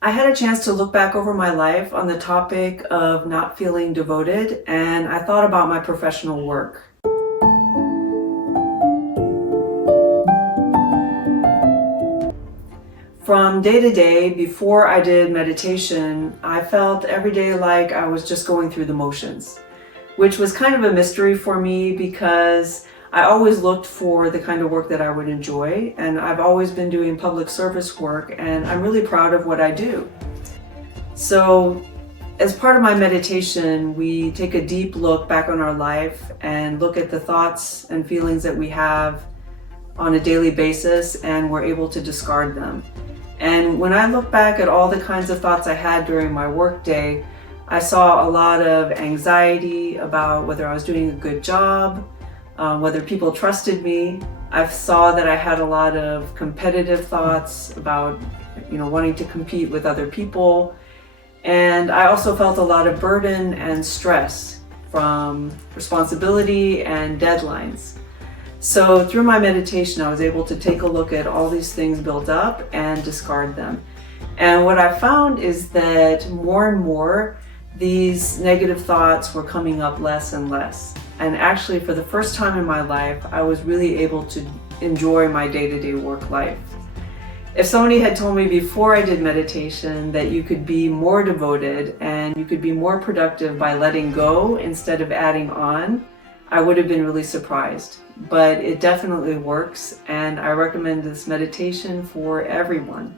I had a chance to look back over my life on the topic of not feeling devoted, and I thought about my professional work. From day to day, before I did meditation, I felt every day like I was just going through the motions, which was kind of a mystery for me because I always looked for the kind of work that I would enjoy, and I've always been doing public service work, and I'm really proud of what I do. So, as part of my meditation, we take a deep look back on our life and look at the thoughts and feelings that we have on a daily basis, and we're able to discard them. And when I look back at all the kinds of thoughts I had during my workday, I saw a lot of anxiety about whether I was doing a good job, whether people trusted me. I saw that I had a lot of competitive thoughts about, wanting to compete with other people. And I also felt a lot of burden and stress from responsibility and deadlines. So through my meditation, I was able to take a look at all these things built up and discard them. And what I found is that more and more, these negative thoughts were coming up less and less. And actually, for the first time in my life, I was really able to enjoy my day-to-day work life. If somebody had told me before I did meditation that you could be more devoted and you could be more productive by letting go instead of adding on, I would have been really surprised. But it definitely works, and I recommend this meditation for everyone.